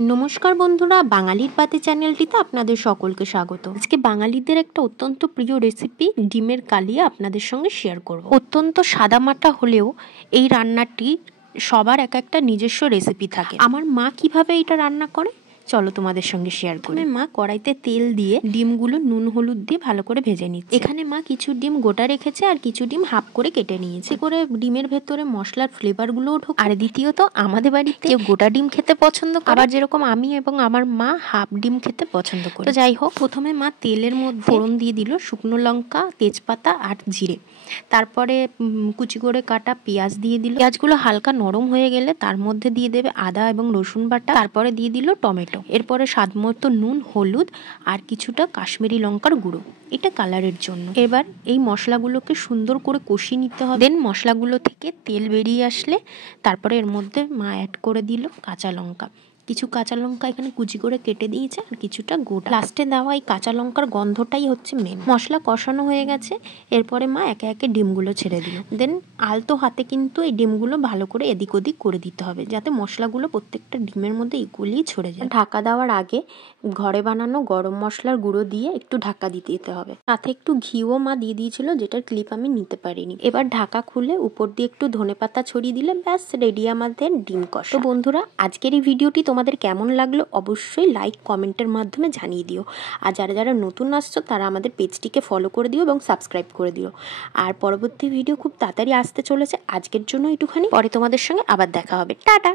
নমস্কার বন্ধুরা, বাঙালির পাতে চ্যানেলটিতে আপনাদের সকলকে স্বাগত। আজকে বাঙালিদের একটা অত্যন্ত প্রিয় রেসিপি ডিমের কালিয়া আপনাদের সঙ্গে শেয়ার করব। অত্যন্ত সাদামাটা হলেও এই রান্নাটি সবার এক একটা নিজস্ব রেসিপি থাকে। আমার মা কিভাবে এটা রান্না করে চলো তোমাদের সঙ্গে শেয়ার করি। মা কড়াইতে তেল দিয়ে ডিমগুলো নুন হলুদ দিয়ে ভালো করে ভেজে নিচ্ছে। এখানে মা কিছু ডিম গোটা রেখেছে আর কিছু ডিম হাফ করে কেটে নিয়েছে, করে ডিমের ভেতরে মশলার ফ্লেভার গুলোও ঢোকে। আর দ্বিতীয়ত আমাদের বাড়িতে কেউ গোটা ডিম খেতে পছন্দ করে, আবার যেরকম আমি এবং আমার মা হাফ ডিম খেতে পছন্দ করে। তো যাই হোক, প্রথমে মা তেলের মধ্যে ফোড়ন দিয়ে দিল শুকনো লঙ্কা, তেজপাতা আর জিরে। তারপরে কুচি করে কাটা পেঁয়াজ দিয়ে দিল। পেঁয়াজগুলো হালকা নরম হয়ে গেলে তার মধ্যে দিয়ে দেবে আদা এবং রসুন বাটা। তারপরে দিয়ে দিল টমেটো। এরপরে স্বাদ মতো নুন, হলুদ আর কিছুটা কাশ্মীরি লঙ্কার গুঁড়ো, এটা কালারের জন্য। এবার এই মশলাগুলোকে সুন্দর করে কষিয়ে নিতে হবে। দেন মশলাগুলো থেকে তেল বেরিয়ে আসলে তারপরে এর মধ্যে মা অ্যাড করে দিল কাঁচা লঙ্কা। কিছু কাঁচা লঙ্কা এখানে কুচি করে কেটে দিয়েছে আর কিছুটা গোটা। লাস্টে দেওয়া এই কাঁচা লঙ্কার গন্ধটাই হচ্ছে মেন। মশলা কষানো হয়ে গেছে, এরপরে মা একে একে ডিমগুলো ছেড়ে দিল। দেন আলতো হাতে কিন্তু এই ডিমগুলো ভালো করে এদিক ওদিক করে দিতে হবে, যাতে মশলাগুলো প্রত্যেকটা ডিমের মধ্যে ইকুয়ালি ছড়ে যায়। ঢাকা দেওয়ার আগে ঘরে বানানো গরম মশলার গুঁড়ো দিয়ে একটু ঢাকা দিতে হবে। সাথে একটু ঘিও মা দিয়ে দিয়েছিল, যেটার ক্লিপ আমি নিতে পারিনি। এবার ঢাকা খুলে উপর দিয়ে একটু ধনেপাতা ছড়িয়ে দিলে ব্যাস রেডি আমাদের ডিম কষা। তো বন্ধুরা, আজকের এই ভিডিওটি তোমাদের কেমন লাগলো অবশ্যই লাইক কমেন্টের মাধ্যমে জানিয়ে দিও। আর যারা যারা নতুন আসছো তারা আমাদের পেজটিকে ফলো করে দিও এবং সাবস্ক্রাইব করে দিও। আর পরবর্তী ভিডিও খুব তাড়াতাড়ি আসতে চলেছে। আজকের জন্য একটুখানি, পরে তোমাদের সঙ্গে আবার দেখা হবে। টাটা।